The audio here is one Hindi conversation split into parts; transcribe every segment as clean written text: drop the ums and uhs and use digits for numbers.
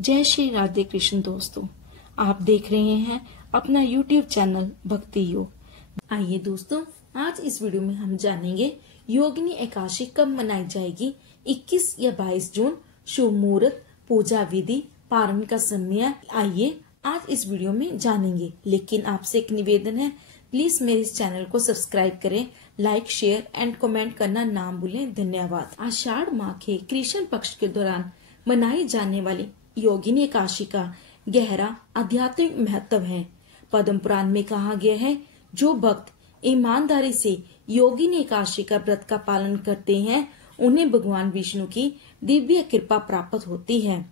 जय श्री राधे कृष्ण दोस्तों, आप देख रहे हैं अपना YouTube चैनल भक्ति योग। आइए दोस्तों, आज इस वीडियो में हम जानेंगे योगिनी एकादशी कब मनाई जाएगी। 21 या 22 जून, शुभ मुहूर्त, पूजा विधि, पारण का समय। आइए आज इस वीडियो में जानेंगे, लेकिन आपसे एक निवेदन है, प्लीज मेरे इस चैनल को सब्सक्राइब करें, लाइक, शेयर एंड कमेंट करना ना भूलें। धन्यवाद। आषाढ़ माह के कृष्ण पक्ष के दौरान मनाई जाने वाली योगिनी एकादशी का गहरा आध्यात्मिक महत्व है। पद्म पुराण में कहा गया है, जो भक्त ईमानदारी से योगिनी एकादशी का व्रत का पालन करते हैं, उन्हें भगवान विष्णु की दिव्य कृपा प्राप्त होती है।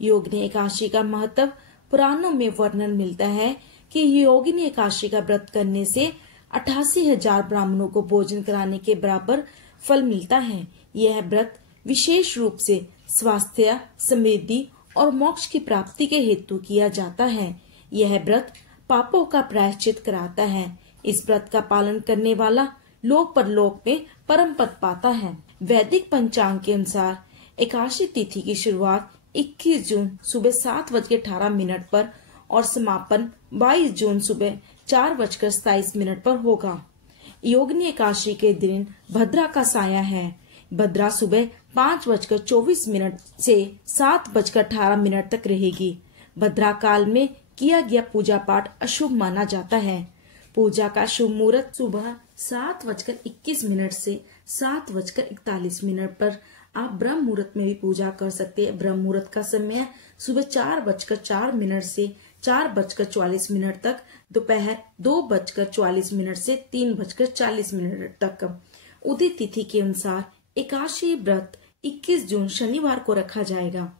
योगिनी एकादशी का महत्व पुराणों में वर्णन मिलता है कि योगिनी एकादशी का व्रत करने से 88,000 ब्राह्मणों को भोजन कराने के बराबर फल मिलता है। यह व्रत विशेष रूप से स्वास्थ्य, समृद्धि और मोक्ष की प्राप्ति के हेतु किया जाता है। यह व्रत पापों का प्रायश्चित कराता है। इस व्रत का पालन करने वाला लोक परलोक में परम पद पाता है। वैदिक पंचांग के अनुसार एकादशी तिथि की शुरुआत 21 जून सुबह 7:18 पर और समापन 22 जून सुबह 4:27 पर होगा। योगिनी एकादशी के दिन भद्रा का साया है। भद्रा सुबह 5:24 से 7:18 तक रहेगी। भद्रा काल में किया गया पूजा पाठ अशुभ माना जाता है। पूजा का शुभ मुहूर्त सुबह 7:21 से 7:41 पर। आप ब्रह्म मुहूर्त में भी पूजा कर सकते हैं। ब्रह्म मुहूर्त का समय सुबह 4:04 से 4:44 तक, दोपहर 2:44 से 3:40 तक। उदय तिथि के अनुसार एकादशी व्रत 21 जून शनिवार को रखा जाएगा।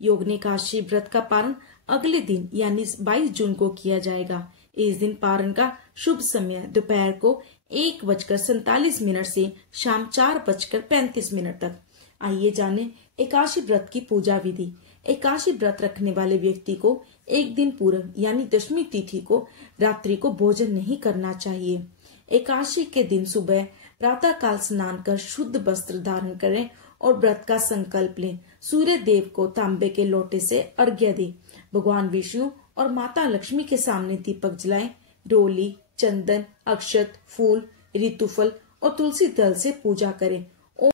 योगिनी एकादशी व्रत का पारण अगले दिन यानी 22 जून को किया जाएगा। इस दिन पारण का शुभ समय दोपहर को 1:47 से शाम 4:35 तक। आइए जाने एकादशी व्रत की पूजा विधि। एकादशी व्रत रखने वाले व्यक्ति को एक दिन पूर्व यानी दशमी तिथि को रात्रि को भोजन नहीं करना चाहिए। एकादशी के दिन सुबह प्रातः काल स्नान कर शुद्ध वस्त्र धारण करें और व्रत का संकल्प लें। सूर्य देव को तांबे के लोटे से अर्घ्य दें। भगवान विष्णु और माता लक्ष्मी के सामने दीपक जलाएं। डोली, चंदन, अक्षत, फूल, ऋतुफल और तुलसी दल से पूजा करें।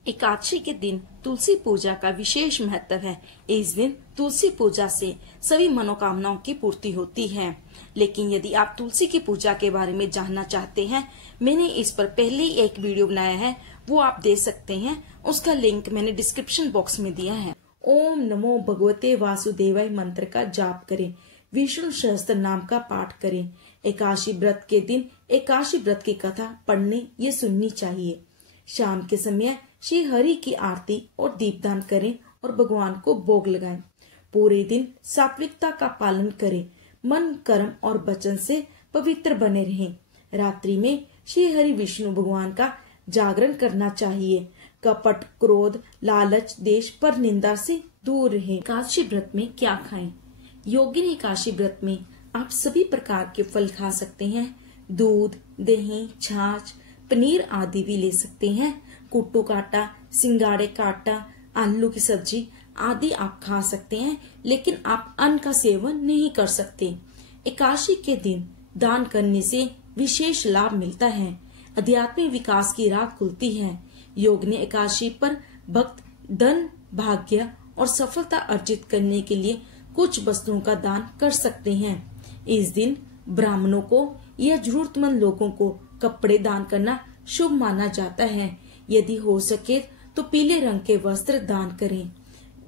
एकादशी के दिन तुलसी पूजा का विशेष महत्व है। इस दिन तुलसी पूजा से सभी मनोकामनाओं की पूर्ति होती है। लेकिन यदि आप तुलसी की पूजा के बारे में जानना चाहते हैं, मैंने इस पर पहले ही एक वीडियो बनाया है, वो आप देख सकते हैं। उसका लिंक मैंने डिस्क्रिप्शन बॉक्स में दिया है। ओम नमो भगवते वासुदेवाय मंत्र का जाप करें। विष्णु सहस्त्र नाम का पाठ करें। एकादशी व्रत के दिन एकादशी व्रत की कथा पढ़ने ये सुननी चाहिए। शाम के समय श्री हरि की आरती और दीपदान करें और भगवान को भोग लगाएं। पूरे दिन सात्विकता का पालन करें। मन, कर्म और वचन से पवित्र बने रहें। रात्रि में श्री हरि विष्णु भगवान का जागरण करना चाहिए। कपट, क्रोध, लालच, देश पर निंदा से दूर रहें। एकादशी व्रत में क्या खाएं? योगिनी एकादशी व्रत में आप सभी प्रकार के फल खा सकते हैं। दूध, दही, छाछ, पनीर आदि भी ले सकते हैं। कुट्टू का आटा, सिंगाड़े का आटा, आलू की सब्जी आदि आप खा सकते हैं, लेकिन आप अन्न का सेवन नहीं कर सकते। एकादशी के दिन दान करने से विशेष लाभ मिलता है। आध्यात्मिक विकास की राह खुलती है। योगिनी एकादशी पर भक्त धन, भाग्य और सफलता अर्जित करने के लिए कुछ वस्तुओं का दान कर सकते हैं। इस दिन ब्राह्मणों को या जरूरतमंद लोगों को कपड़े दान करना शुभ माना जाता है। यदि हो सके तो पीले रंग के वस्त्र दान करें।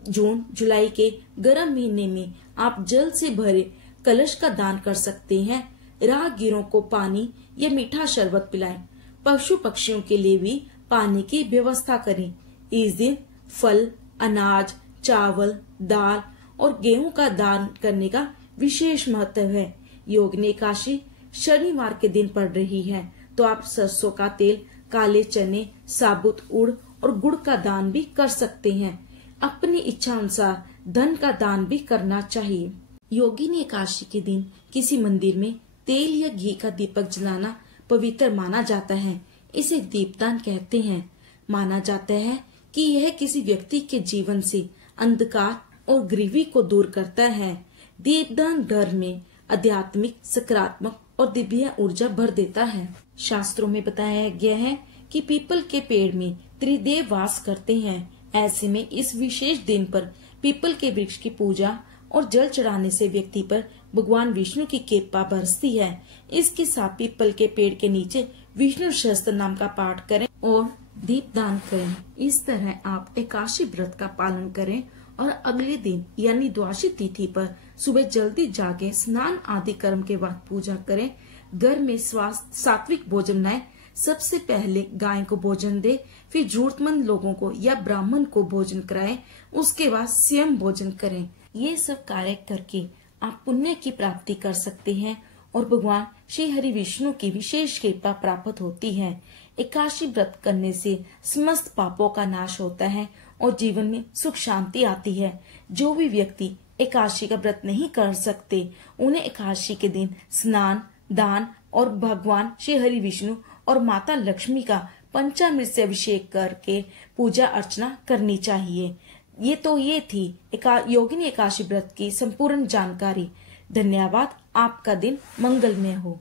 जून जुलाई के गर्म महीने में आप जल से भरे कलश का दान कर सकते हैं। राहगीरों को पानी या मीठा शरबत पिलाएं। पशु पक्षियों के लिए भी पानी की व्यवस्था करें। इस दिन फल, अनाज, चावल, दाल और गेहूं का दान करने का विशेष महत्व है। योगिनी एकादशी शनिवार के दिन पड़ रही है, तो आप सरसों का तेल, काले चने, साबुत उड़ और गुड़ का दान भी कर सकते हैं। अपनी इच्छा अनुसार धन का दान भी करना चाहिए। योगिनी एकादशी के दिन किसी मंदिर में तेल या घी का दीपक जलाना पवित्र माना जाता है। इसे दीपदान कहते हैं। माना जाता है कि यह किसी व्यक्ति के जीवन से अंधकार और गरीबी को दूर करता है। दीपदान घर में आध्यात्मिक, सकारात्मक और दिव्य ऊर्जा भर देता है। शास्त्रों में बताया गया है कि पीपल के पेड़ में त्रिदेव वास करते हैं। ऐसे में इस विशेष दिन पर पीपल के वृक्ष की पूजा और जल चढ़ाने से व्यक्ति पर भगवान विष्णु की कृपा बरसती है। इसके साथ पीपल के पेड़ के नीचे विष्णु सहस्त्र नाम का पाठ करें और दीपदान करें। इस तरह आप एकादशी व्रत का पालन करें और अगले दिन यानी द्वादशी तिथि पर सुबह जल्दी जागे, स्नान आदि कर्म के बाद पूजा करें। घर में सात्विक भोजन बनाएं। सबसे पहले गाय को भोजन दे, फिर जरूरतमंद लोगों को या ब्राह्मण को भोजन कराएं, उसके बाद स्वयं भोजन करें। ये सब कार्य करके आप पुण्य की प्राप्ति कर सकते हैं और भगवान श्री हरि विष्णु की विशेष कृपा प्राप्त होती है। एकादशी व्रत करने से समस्त पापों का नाश होता है और जीवन में सुख शांति आती है। जो भी व्यक्ति एकादशी का व्रत नहीं कर सकते, उन्हें एकादशी के दिन स्नान, दान और भगवान श्री हरि विष्णु और माता लक्ष्मी का पंचामृत से अभिषेक करके पूजा अर्चना करनी चाहिए। ये थी योगिनी एकादशी व्रत की संपूर्ण जानकारी। धन्यवाद। आपका दिन मंगलमय हो।